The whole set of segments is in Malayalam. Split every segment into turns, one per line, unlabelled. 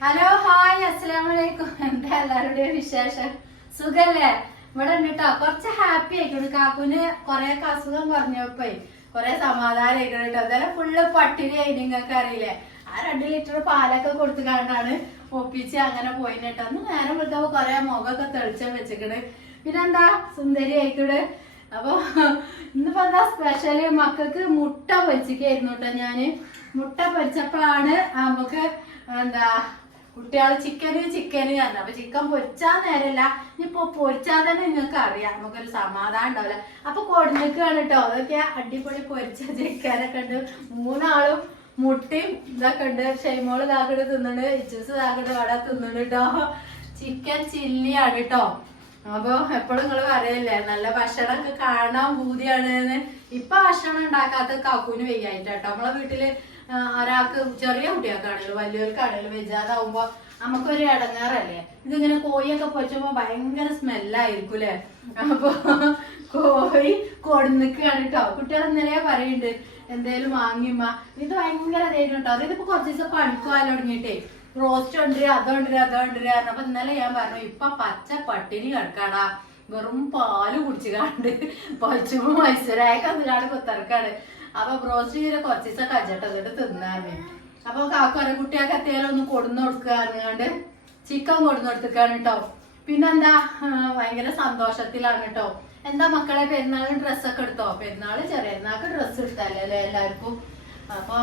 ഹലോ ഹായ് അസ്സലാമലൈക്കും എന്താ എല്ലാവരുടെയും വിശേഷം? സുഖല്ലേ? ഇവിടെ കേട്ടോ കുറച്ച് ഹാപ്പി ആയിക്കണ്. കാക്കുന് കൊറേ അസുഖം കുറഞ്ഞപ്പോ കൊറേ സമാധാനം ആയിക്കണ് കേട്ടോ എന്തായാലും ഫുള്ള് പട്ടിണി ആയി നിങ്ങൾക്ക് അറിയില്ലേ? ആ രണ്ട് ലിറ്റർ പാലൊക്കെ കൊടുത്തു കണ്ടാണ് ഒപ്പിച്ച് അങ്ങനെ പോയിന് കേട്ടോ അന്ന് നേരം വിളിച്ചപ്പോ കൊറേ മുഖമൊക്കെ തെളിച്ചം വെച്ചിക്കണ്. പിന്നെന്താ? സുന്ദരി ആയിക്കണ്. അപ്പൊ ഇന്നിപ്പോ എന്താ സ്പെഷ്യൽ മക്കൾക്ക് മുട്ട പൊരിച്ചിക്കായിരുന്നു കേട്ടോ ഞാൻ. മുട്ട പൊരിച്ചപ്പോഴാണ് നമുക്ക് എന്താ കുട്ടികൾ ചിക്കന് ചിക്കന് പറഞ്ഞു. അപ്പൊ ചിക്കൻ പൊരിച്ചാൽ നേരല്ല. ഇനിയിപ്പോ പൊരിച്ചാൽ തന്നെ നിങ്ങൾക്ക് അറിയാം. നമുക്കൊരു സമാധാനം ഉണ്ടാവില്ല. അപ്പൊ കൊടുന്നിക്കാണ് കേട്ടോ അതൊക്കെ അടിപൊളി പൊരിച്ച ചിക്കനൊക്കെ ഉണ്ട്. മൂന്നാളും മുട്ടയും ഇതൊക്കെ ഉണ്ട്. ഷെയ്മോൾ താക്കട് തിന്നുണ്ട് ഇച്ചൂസ് താക്കട് വട തിന്നുണ്ട് കേട്ടോ ചിക്കൻ ചില്ലിയാണ് കേട്ടോ അപ്പൊ എപ്പോഴും നിങ്ങൾ പറയല്ലേ നല്ല ഭക്ഷണം ഒക്കെ കാണാൻ ഭൂതിയാണ് ഇപ്പൊ ഭക്ഷണം ഉണ്ടാക്കാത്ത കാക്കൂന് വെയ്യായിട്ടോ നമ്മളെ വീട്ടിൽ ഒരാൾക്ക് ചെറിയ കുട്ടികൾക്കാണെങ്കിലും വലിയവർക്കാണെങ്കിലും വെജാതാവുമ്പോ നമുക്കൊരു ഇടങ്ങാറല്ലേ? ഇതിങ്ങനെ കോഴിയൊക്കെ പൊച്ചപ്പോ ഭയങ്കര സ്മെല്ലായിരിക്കും അല്ലെ അപ്പൊ കോഴി കൊടുന്നിക്കാണ് കേട്ടോ കുട്ടികൾ ഇന്നലെ പറയുന്നുണ്ട് എന്തേലും വാങ്ങിമ്മ. ഇത് ഭയങ്കര ധൈര്യം കേട്ടോ അതിപ്പോ കുറച്ച് ദിവസം പണിക്കുവാൻ തുടങ്ങിയിട്ടേ. റോസ്റ്റ് ഉണ്ട് അതുണ്ട് അതുണ്ട് അപ്പൊ ഇന്നലെ ഞാൻ പറഞ്ഞു ഇപ്പൊ പച്ച പട്ടിണി കിടക്കാടാ. വെറും പാൽ കുടിച്ചു കാണ്ട് പച്ചുമ്പോ മത്സരമായൊക്കെ അതിലാണ് കുത്തിറക്കാണ് അപ്പൊ ബ്രോസ്റ്റ് ചെയ്ത് കുറച്ച് ദിവസം കജട്ട് എന്നിട്ട് തിന്നാമേ. അപ്പൊ കാക്കറ കുട്ടിയൊക്കെ എത്തിയാലും? ഒന്ന് കൊടുന്നു കൊടുക്കുക ചിക്കൻ കൊടുന്നു കൊടുത്തിക്കാണ് കേട്ടോ പിന്നെന്താ? ഭയങ്കര സന്തോഷത്തിലാണ് കേട്ടോ എന്താ മക്കളെ പെരുന്നാളിന് ഡ്രസ്സൊക്കെ എടുത്തോ? പെരുന്നാൾ ചെറിയനാൾക്ക് ഡ്രസ്സ് എടുത്തല്ലേ എല്ലാവർക്കും? അപ്പൊ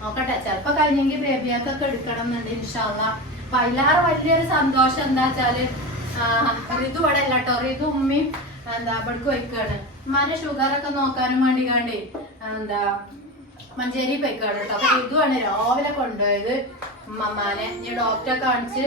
നോക്കട്ടെ ചിലപ്പോ കഴിഞ്ഞെങ്കിൽ ബേബിയൊക്കെ എടുക്കണം എന്നുണ്ട് ഇൻഷാല്ല അപ്പൊ അതിലാറ് വലിയൊരു സന്തോഷം എന്താ വെച്ചാൽ ഋതു ഇവിടെ അല്ല കേട്ടോ ഋതു ഉമ്മയും എന്താ ഇവിടേക്ക് വയ്ക്കാണ് ഉമ്മാന്റെ ഷുഗറൊക്കെ നോക്കാനും വേണ്ടി കണ്ടേ എന്താ മഞ്ചേരി പോയിക്കാണ് കേട്ടോ. അപ്പൊ ഇതുമാണ് രാവിലെ കൊണ്ടുപോയത് ഉമ്മമാനെ ഇനി ഡോക്ടറെ കാണിച്ച്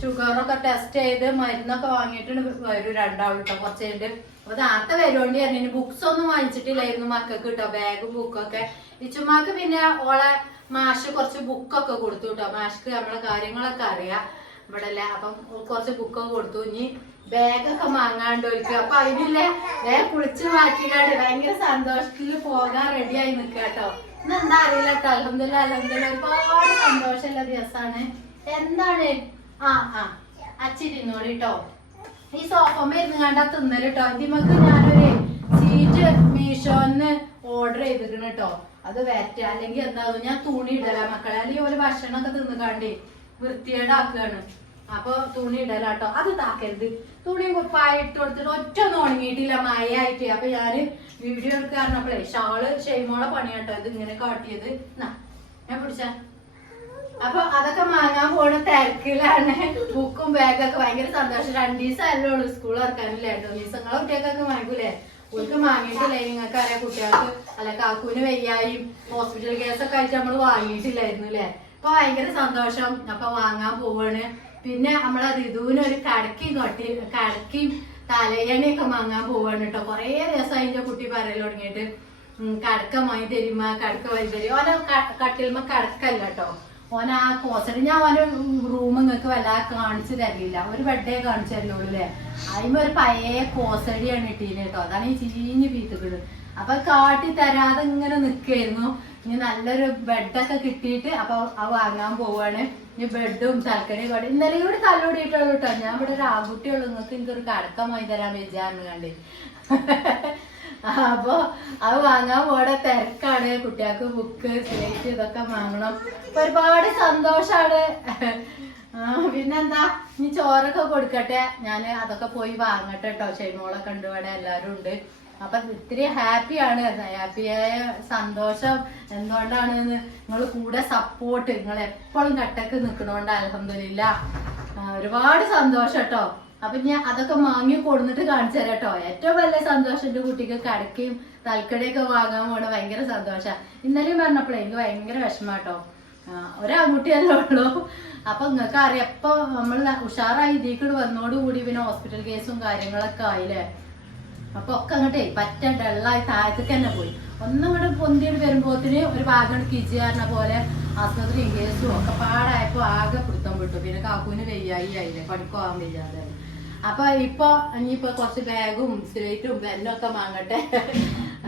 ഷുഗറൊക്കെ ടെസ്റ്റ് ചെയ്ത് മരുന്നൊക്കെ വാങ്ങിയിട്ട് വരും രണ്ടാളും കേട്ടോ കുറച്ച് കഴിഞ്ഞിട്ട് അപ്പൊ നേരത്തെ വരുവോണ്ടി പറഞ്ഞു. ബുക്സ് ഒന്നും വാങ്ങിച്ചിട്ടില്ലായിരുന്നു മക്കൾക്ക് കേട്ടോ ബാഗും ബുക്കൊക്കെ ഇച്ചുമ്മാക്ക് പിന്നെ ഓളെ മാഷ് കുറച്ച് ബുക്കൊക്കെ കൊടുത്തു കേട്ടോ. മാഷ്ക്ക് നമ്മളെ കാര്യങ്ങളൊക്കെ അറിയാം. ഇവിടെ അല്ലേ അപ്പം കുറച്ച് ബുക്കും കൊടുത്തു. ഇനി ബാഗൊക്കെ മാങ്ങാണ്ട് ഒരിക്കൽ അപ്പൊ അതിനില്ലേ വേഗം കുളിച്ച് മാറ്റിക്കാണ്ട് ഭയങ്കര സന്തോഷത്തിൽ പോകാൻ റെഡിയായി നിൽക്കുക കേട്ടോ. ഇന്ന് എന്താ അറിയില്ല കേട്ടോ. അലഹമില്ല അലഹമില്ല ഒരുപാട് സന്തോഷമുള്ള ദിവസമാണ്. എന്താണ്? ആ ആ. അച്ചിരുന്നോളി കേട്ടോ ഈ സോഫമ്മ ഇരുന്ന് കണ്ടാ തിന്നൽ കേട്ടോ ഇതിമക്ക് ഞാനൊരു സീറ്റ് മീഷോന്ന് ഓർഡർ ചെയ്തിരിക്കണം കേട്ടോ അത് വരറ്റ അല്ലെങ്കിൽ എന്താ ഞാൻ തുണി ഇടല മക്കളെ. അല്ലെങ്കിൽ ഒരു ഭക്ഷണമൊക്കെ തിന്ന് കണ്ടേ. വൃത്തികേടാക്കുകയാണ്. അപ്പൊ തുണി ഇടലാട്ടോ. അത് താക്കരുത് തുണി കുപ്പായ ഇട്ട് കൊടുത്തിട്ട് ഒറ്റ ഒന്നും ഉണങ്ങിയിട്ടില്ല. മഴയായിട്ട്. അപ്പൊ ഞാൻ വീഡിയോ എടുക്കാറിനപ്പോഴേ ഷാൾ ഷെയ്മോളെ പണിയാട്ടോ. ഇത് ഇങ്ങനെ കാട്ടിയത്. എന്നാ ഞാൻ പിടിച്ച. അപ്പൊ അതൊക്കെ വാങ്ങാൻ പോണ തിരക്കിലാണ്. ബുക്കും ബാഗൊക്കെ ഭയങ്കര സന്തോഷം. രണ്ടു ദിവസം അല്ലേ ഉള്ളൂ സ്കൂൾ ഇറക്കാനില്ല രണ്ടു ദിവസങ്ങളെ കുട്ടികൾക്കൊക്കെ വാങ്ങിക്കൂലേ ഓർക്ക് വാങ്ങിയിട്ടില്ല നിങ്ങൾക്ക് അറിയാം. കുട്ടികൾക്ക് അല്ല കാക്കൂന് വയ്യായും ഹോസ്പിറ്റൽ കേസൊക്കെ ആയിട്ട് നമ്മൾ വാങ്ങിയിട്ടില്ലായിരുന്നു അല്ലേ അപ്പൊ ഭയങ്കര സന്തോഷം. അപ്പൊ വാങ്ങാൻ പോവാണ്. പിന്നെ നമ്മളെ ഋതുവിന് ഒരു കടക്കി കൊട്ടി കടക്കിയും തലയണയൊക്കെ വാങ്ങാൻ പോവാണ് കേട്ടോ. കൊറേ ദിവസം അതിന്റെ കുട്ടി പറയൽ തുടങ്ങിയിട്ട്. കടക്ക മായി തരുമ കടക്ക വഴി തരും ഓനെ കട്ടിൽമ കടക്കല്ല കേട്ടോ. ഓന ആ കോസടി ഞാൻ ഓന റൂം നിങ്ങൾക്ക് വല്ലാതെ കാണിച്ചു തരില്ല. ഒരു ബെഡേ കാണിച്ചു തരുള്ളൂ അല്ലേ? അതിന് ഒരു പഴയ കോസടിയാണ് ഇട്ടീന് കേട്ടോ. അതാണ് ഈ ചീഞ്ഞ് പീത്തുക്കൾ അപ്പൊ കാട്ടി തരാതെ ഇങ്ങനെ നിക്കായിരുന്നു. ഇനി നല്ലൊരു ബെഡൊക്കെ കിട്ടിയിട്ട് അപ്പൊ അവ വാങ്ങാൻ പോവാണ്. ഇനി ബെഡും തലക്കണി കൂടി ഇന്നലെ കൂടി തലോടിയിട്ടുള്ളൂ കേട്ടോ ഞാൻ ഇവിടെ ഒരു ആൺകുട്ടിയുള്ളൂ. നിങ്ങൾക്ക് എനിക്കൊരു കടക്കമായി തരാൻ വെച്ചാന്ന് കണ്ടേ. അപ്പൊ അത് വാങ്ങാൻ പോടെ തിരക്കാണ്. കുട്ടികൾക്ക് ബുക്ക് സ്ലേറ്റ് ഇതൊക്കെ വാങ്ങണം. ഒരുപാട് സന്തോഷാണ്. പിന്നെന്താ? ഇനി ചോറൊക്കെ കൊടുക്കട്ടെ. ഞാൻ അതൊക്കെ പോയി വാങ്ങട്ടെ കേട്ടോ ഉണ്ട് ഇവിടെ. എല്ലാരും ഉണ്ട്. അപ്പൊ ഇത്തിരി ഹാപ്പിയാണ് ഹാപ്പിയായ സന്തോഷം എന്തുകൊണ്ടാണ് നിങ്ങൾ കൂടെ സപ്പോർട്ട് നിങ്ങൾ എപ്പോഴും കട്ടക്ക് നിൽക്കണോണ്ട് അലഹമില്ല ഒരുപാട് സന്തോഷം കേട്ടോ അപ്പൊ ഞാൻ അതൊക്കെ വാങ്ങി കൊടുത്തിട്ട് കാണിച്ചു തരാം കേട്ടോ ഏറ്റവും വലിയ സന്തോഷം എന്റെ കുട്ടിക്ക് കടക്കയും തൽക്കടിയൊക്കെ വാങ്ങാൻ പോണ ഭയങ്കര സന്തോഷം. ഇന്നലെയും പറഞ്ഞപ്പോഴേ എനിക്ക് ഭയങ്കര വിഷമാട്ടോ ഒരാൺകുട്ടിയല്ലേ ഉള്ളൂ. അപ്പൊ നിങ്ങൾക്ക് അറിയാം ഇപ്പൊ നമ്മൾ ഉഷാറായി ഇതിക്കൂടെ വന്നോടുകൂടി പിന്നെ ഹോസ്പിറ്റൽ കേസും കാര്യങ്ങളൊക്കെ ആയില്ലേ? അപ്പൊ ഒക്കെ അങ്ങോട്ടേ പറ്റ ഡള്ളായി താഴത്തേക്ക് തന്നെ പോയി. ഒന്നും കൂടെ പൊന്തിയിട്ട് വരുമ്പോത്തിന് ഒരു ഭാഗം കിജിയാറിനെ പോലെ ആസ്പത്രിയും കേസും ഒക്കെ പാടായപ്പോ ആകെ പിടുത്തം വിട്ടു പിന്നെ കാക്കൂന് വെയ്യായി ആയില്ലേ പണിക്കോവാൻ വയ്യാതെ. അപ്പൊ ഇപ്പൊ ഇനിയിപ്പൊ കുറച്ച് ബാഗും സ്ലേറ്റും പെന്നും ഒക്കെ വാങ്ങട്ടെ.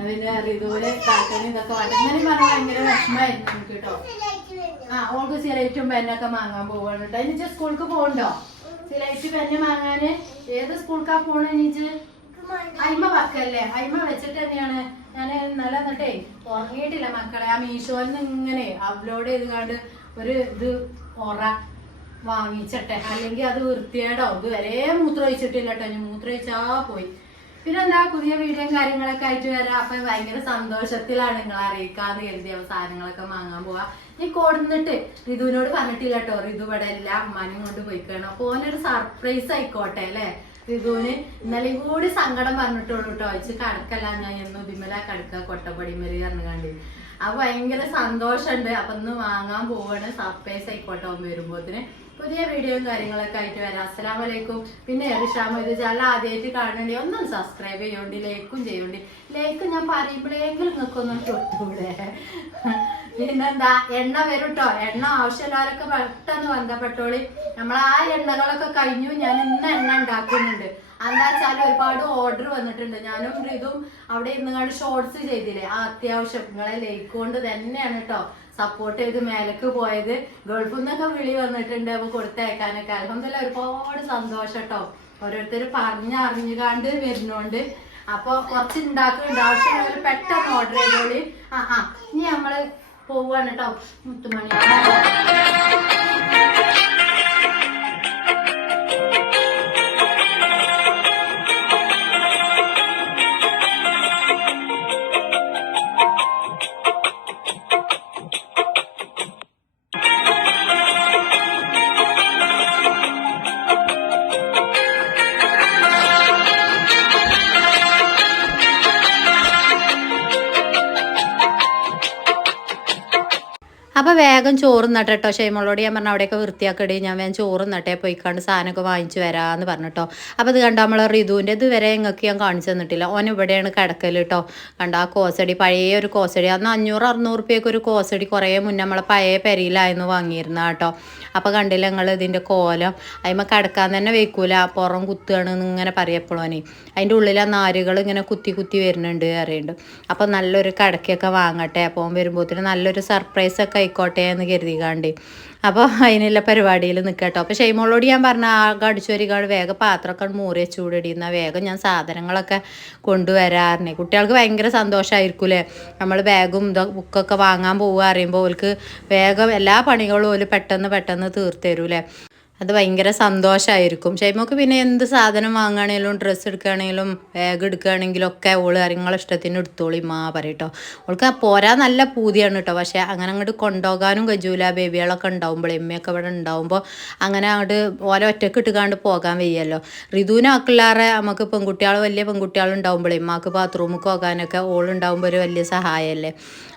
പിന്നെ ഇതുപോലെ കാക്കണി ഇതൊക്കെ വാങ്ങി ഇന്നലെ പറഞ്ഞ ഭയങ്കര വിഷമായിരുന്നു എനിക്ക് കേട്ടോ. ആ ഓൾക്ക് സിലൈറ്റും പെന്നൊക്കെ വാങ്ങാൻ പോവാണ് കേട്ടോ. ഇനിച്ച് സ്കൂൾക്ക് പോകണ്ടോ സിലൈറ്റ് പെന്ന് വാങ്ങാന്. ഏത് സ്കൂൾക്കാ പോണെ ഇനിച്ച് അയിമ വക്കല്ലേ? അയിമ വെച്ചിട്ട് തന്നെയാണ്. ഞാൻ നല്ല എന്നിട്ടേ ഉറങ്ങിയിട്ടില്ല മക്കളെ. ആ മീഷോയിൽ നിന്ന് ഇങ്ങനെ അപ്ലോഡ് ചെയ്ത് കണ്ട് ഒരു ഇത് ഉറ വാങ്ങിച്ചട്ടെ. അല്ലെങ്കിൽ അത് വൃത്തിയേടോ ഇതുവരെ മൂത്രമൊഴിച്ചിട്ടില്ല കേട്ടോ ഇനി മൂത്രമൊഴിച്ചാ പോയി. പിന്നെ എന്താ പുതിയ വീഡിയോയും കാര്യങ്ങളൊക്കെ ആയിട്ട് വരാം. അപ്പൊ ഭയങ്കര സന്തോഷത്തിലാണ് നിങ്ങൾ അറിയിക്കാന്ന് കരുതി സാധനങ്ങളൊക്കെ വാങ്ങാൻ പോവാ. നീ കൊടുന്നിട്ട് ഋതുവിനോട് പറഞ്ഞിട്ടില്ല കേട്ടോ ഋതു ഇവിടെ എല്ലാം അമ്മാനും കൊണ്ട് പോയിക്കണം. അപ്പൊ ഓനൊരു സർപ്രൈസ് ആയിക്കോട്ടെ അല്ലേ? ഋതുവിന് ഇന്നലെയും കൂടി സങ്കടം പറഞ്ഞിട്ടുള്ളൂ കേട്ടോ അയച്ച് കടക്കല്ല ഞാൻ എന്നും ബിമല കടക്ക കൊട്ടപ്പടിമൽ പറഞ്ഞാണ്ട് അപ്പൊ ഭയങ്കര സന്തോഷമുണ്ട് അപ്പൊ ഇന്ന് വാങ്ങാൻ പോവാണ്. സർപ്രൈസ് ആയിക്കോട്ടെ വരുമ്പോത്തിന്. പുതിയ വീഡിയോയും കാര്യങ്ങളൊക്കെ ആയിട്ട് വരാം. അസ്സലാം വലൈക്കും പിന്നെ റിഷാമ ഇത് ചാനൽ ആദ്യമായിട്ട് കാണണ്ടി ഒന്നും സബ്സ്ക്രൈബ് ചെയ്യോണ്ടി. ലൈക്കും ചെയ്യോണ്ടി. ലൈക്ക് ഞാൻ പറയുമ്പോഴെങ്കിലും നിങ്ങൾക്കൊന്നും തൊട്ടൂടെ. പിന്നെന്താ എണ്ണ വരും കേട്ടോ എണ്ണ ആവശ്യമുള്ളവരൊക്കെ പെട്ടെന്ന് ബന്ധപ്പെട്ടോളി. നമ്മൾ ആ എണ്ണകളൊക്കെ കഴിഞ്ഞു. ഞാൻ ഇന്ന് എണ്ണ ഉണ്ടാക്കുന്നുണ്ട്. എന്താ വെച്ചാൽ ഒരുപാട് ഓർഡർ വന്നിട്ടുണ്ട്. ഞാനും ഇതും അവിടെ ഇരുന്ന് കണ്ട് ഷോർട്സ് ചെയ്തില്ലേ. ആ അത്യാവശ്യം നിങ്ങളെ ലൈക്ക് കൊണ്ട് തന്നെയാണ് കേട്ടോ സപ്പോർട്ട് ചെയ്ത് മേലക്ക് പോയത്. ഗൾഫിൽ നിന്നൊക്കെ വിളി വന്നിട്ടുണ്ട് അപ്പൊ കൊടുത്തയക്കാനൊക്കെ അലഹമില്ല ഒരുപാട് സന്തോഷം കേട്ടോ ഓരോരുത്തർ പറഞ്ഞറിഞ്ഞുകാണ്ട് വരുന്നോണ്ട്. അപ്പൊ കുറച്ച് ഉണ്ടാക്കുന്നുണ്ട്. ആവശ്യമുള്ളവർ പെട്ടെന്ന് ഓർഡർ ചെയ്തോളി. ആ ആ. ഇനി നമ്മൾ പോവാണ് കേട്ടോ മുത്തുമണി അപ്പോൾ വേഗം ചോറ് നട്ടെ കേട്ടോ ഷെയ്മോളോട് ഞാൻ പറഞ്ഞ അവിടെയൊക്കെ വൃത്തിയാക്കടി. ഞാൻ വേഗം ചോറ് നട്ടെ. പോയിക്കാണ്ട് സാധനമൊക്കെ വാങ്ങിച്ചു വരാമെന്ന് പറഞ്ഞിട്ടോ അപ്പോൾ ഇത് കണ്ട നമ്മൾ റിതുവിന്റെ ഇതുവരെ ഞങ്ങൾക്ക് ഞാൻ കാണിച്ചു തന്നിട്ടില്ല. ഓൻ ഇവിടെയാണ് കിടക്കൽ കേട്ടോ കണ്ട ആ കോസടി പഴയ ഒരു കോസടി. അന്ന് അഞ്ഞൂറ് അറുന്നൂറ് റുപ്യക്ക് ഒരു കോസടി കുറേ മുന്നേ നമ്മളെ പഴയ പെരയിലായിരുന്നു വാങ്ങിയിരുന്ന കേട്ടോ അപ്പോൾ കണ്ടില്ല ഞങ്ങൾ ഇതിന്റെ കോലം? അതിമ കിടക്കാൻ തന്നെ വെക്കൂല പുറം കുത്തുകയാണ് ഇങ്ങനെ പറയപ്പോളോനെ അതിന്റെ ഉള്ളിൽ ആ നാരുകൾ ഇങ്ങനെ കുത്തി കുത്തി വരുന്നുണ്ട് അറിയുന്നുണ്ട് അപ്പോൾ നല്ലൊരു കിടക്കയൊക്കെ വാങ്ങട്ടെ. അപ്പോൾ വരുമ്പോഴത്തേന് നല്ലൊരു സർപ്രൈസ് ഒക്കെ ആയിക്കോട്ടെ എന്ന് കരുതികാണ്ട് അപ്പോൾ അതിനുള്ള പരിപാടിയിൽ നിൽക്കട്ടോ അപ്പോൾ ഷെയ്മോളോട് ഞാൻ പറഞ്ഞ ആകെ അടിച്ചു വരികാട് വേഗം പാത്രമൊക്കെ മൂറി ചൂടിടിയുന്ന വേഗം ഞാൻ സാധനങ്ങളൊക്കെ കൊണ്ടുവരാറിനെ കുട്ടികൾക്ക് ഭയങ്കര സന്തോഷമായിരിക്കൂലേ നമ്മൾ ബാഗും ബുക്കൊക്കെ വാങ്ങാൻ പോവുക അറിയുമ്പോൾ ഓൾക്ക് വേഗം എല്ലാ പണികളും ഓൽ പെട്ടെന്ന് പെട്ടെന്ന് തീർത്തരൂലേ അത് ഭയങ്കര സന്തോഷമായിരിക്കും ഷൈമോക്ക് പിന്നെ എന്ത് സാധനം വാങ്ങുകയാണെങ്കിലും ഡ്രസ്സ് എടുക്കുകയാണെങ്കിലും ബാഗ് എടുക്കുകയാണെങ്കിലും ഒക്കെ ഓൾ കാര്യങ്ങളെ ഇഷ്ടത്തിന് എടുത്തോളി. മാ പറയട്ടോ. ഓൾക്ക് പോരാ നല്ല പൂതിയാണ് കേട്ടോ പക്ഷേ അങ്ങനെ അങ്ങോട്ട് കൊണ്ടുപോകാനും കഴിയൂല. ബേബികളൊക്കെ ഉണ്ടാവുമ്പോൾ എമ്മയൊക്കെ ഇവിടെ ഉണ്ടാവുമ്പോൾ അങ്ങനെ അങ്ങോട്ട് ഓല ഒറ്റയ്ക്ക് ഇട്ടുകാണ്ട് പോകാൻ വയ്യല്ലോ. ഋതുവിനാക്കില്ലാറെ നമുക്ക് പെൺകുട്ടികൾ വലിയ പെൺകുട്ടികൾ ഉണ്ടാവുമ്പോൾ ഉമ്മാക്ക് ബാത്റൂമിൽ പോകാനൊക്കെ ഓളുണ്ടാവുമ്പോൾ ഒരു വലിയ സഹായമല്ലേ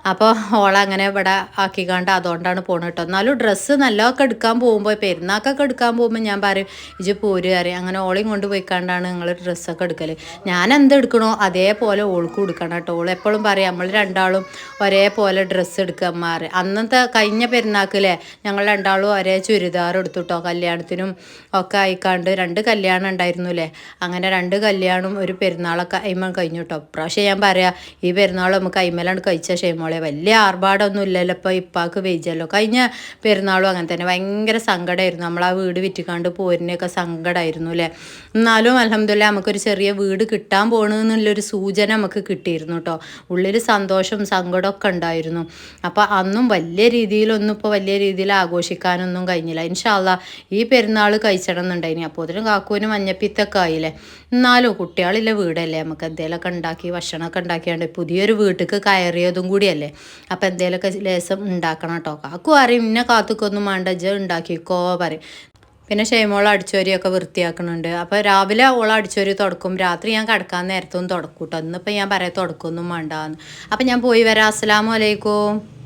അപ്പോൾ ഓളങ്ങനെ ഇവിടെ ആക്കിക്കാണ്ട് അതുകൊണ്ടാണ് പോണത് കേട്ടോ എന്നാലും ഡ്രസ്സ് നല്ലതൊക്കെ എടുക്കാൻ പോകുമ്പോൾ പെരുന്നാക്കൊക്കെ എടുക്കാൻ പോകുമ്പോൾ ഞാൻ പറയും ഇജ് പോര് അറിയാം അങ്ങനെ ഓളെയും കൊണ്ട് പോയിക്കാണ്ടാണ് നിങ്ങൾ ഡ്രസ്സൊക്കെ എടുക്കൽ ഞാൻ എന്ത് എടുക്കണോ അതേപോലെ ഓൾക്കും എടുക്കണം കേട്ടോ. ഓൾ എപ്പോഴും പറയാം നമ്മൾ രണ്ടാളും ഒരേപോലെ ഡ്രസ്സ് എടുക്കാൻ മാറി അന്നത്തെ കഴിഞ്ഞ പെരുന്നാക്കില്ലേ ഞങ്ങൾ രണ്ടാളും ഒരേ ചുരിദാർ എടുത്തുട്ടോ കല്യാണത്തിനും ഒക്കെ ആയിക്കാണ്ട് രണ്ട് കല്യാണം ഉണ്ടായിരുന്നു അല്ലേ അങ്ങനെ രണ്ട് കല്യാണം ഒരു പെരുന്നാളൊക്കെ അയിമ കഴിഞ്ഞു കേട്ടോ ഇപ്രാവശ്യം ഞാൻ പറയാം ഈ പെരുന്നാൾ നമുക്ക് അയിമലാണ് കഴിച്ച ക്ഷേമോളെ വലിയ ആർഭാടമൊന്നും ഇല്ലല്ലോ. ഇപ്പോൾ ഇപ്പാക്ക് വെയിച്ചല്ലോ കഴിഞ്ഞ പെരുന്നാളും അങ്ങനെ തന്നെ. ഭയങ്കര സങ്കടമായിരുന്നു നമ്മൾ ആ വീട് വിറ്റിക്കാണ്ട് പോരുന്നൊക്കെ സങ്കടമായിരുന്നു അല്ലേ? എന്നാലും അലഹമില്ല നമുക്കൊരു ചെറിയ വീട് കിട്ടാൻ പോകണമെന്നുള്ളൊരു സൂചന നമുക്ക് കിട്ടിയിരുന്നു കേട്ടോ ഉള്ളിൽ സന്തോഷം സങ്കടമൊക്കെ ഉണ്ടായിരുന്നു. അപ്പോൾ അന്നും വലിയ രീതിയിലൊന്നും ഇപ്പോൾ വലിയ രീതിയിൽ ആഘോഷിക്കാനൊന്നും കഴിഞ്ഞില്ല. ഇൻഷാല്ല ഈ പെരുന്നാൾ കഴിച്ചണം എന്നുണ്ടായിനി അപ്പോൾ അതിന് കാക്കൂന് മഞ്ഞപ്പിത്തൊക്കെ ആയില്ലേ? എന്നാലും കുട്ടികളില്ല വീടല്ലേ? നമുക്ക് എന്തെങ്കിലുമൊക്കെ ഉണ്ടാക്കി ഭക്ഷണമൊക്കെ ഉണ്ടാക്കിയാണ്ട് പുതിയൊരു വീട്ടിലേക്ക് കയറിയതും കൂടിയല്ലേ? അപ്പോൾ എന്തെങ്കിലുമൊക്കെ ലേസം ഉണ്ടാക്കണം കേട്ടോ കാക്കു അറിയും ഇന്നെ കാത്തുക്കൊന്നും വേണ്ട ജ ഉണ്ടാക്കിക്കോ പറയും. പിന്നെ ഷെയ്മോൾ അടിച്ചോരിയൊക്കെ വൃത്തിയാക്കുന്നുണ്ട് അപ്പോൾ രാവിലെ ഓള അടിച്ചോരി തുടക്കും. രാത്രി ഞാൻ കിടക്കാൻ നേരത്തും തുടക്കും കേട്ടോ ഇന്നിപ്പോൾ ഞാൻ പറയാം തുടക്കൊന്നും വേണ്ടാന്ന്. അപ്പോൾ ഞാൻ പോയി വരാം. അസ്സലാമു അലൈക്കും.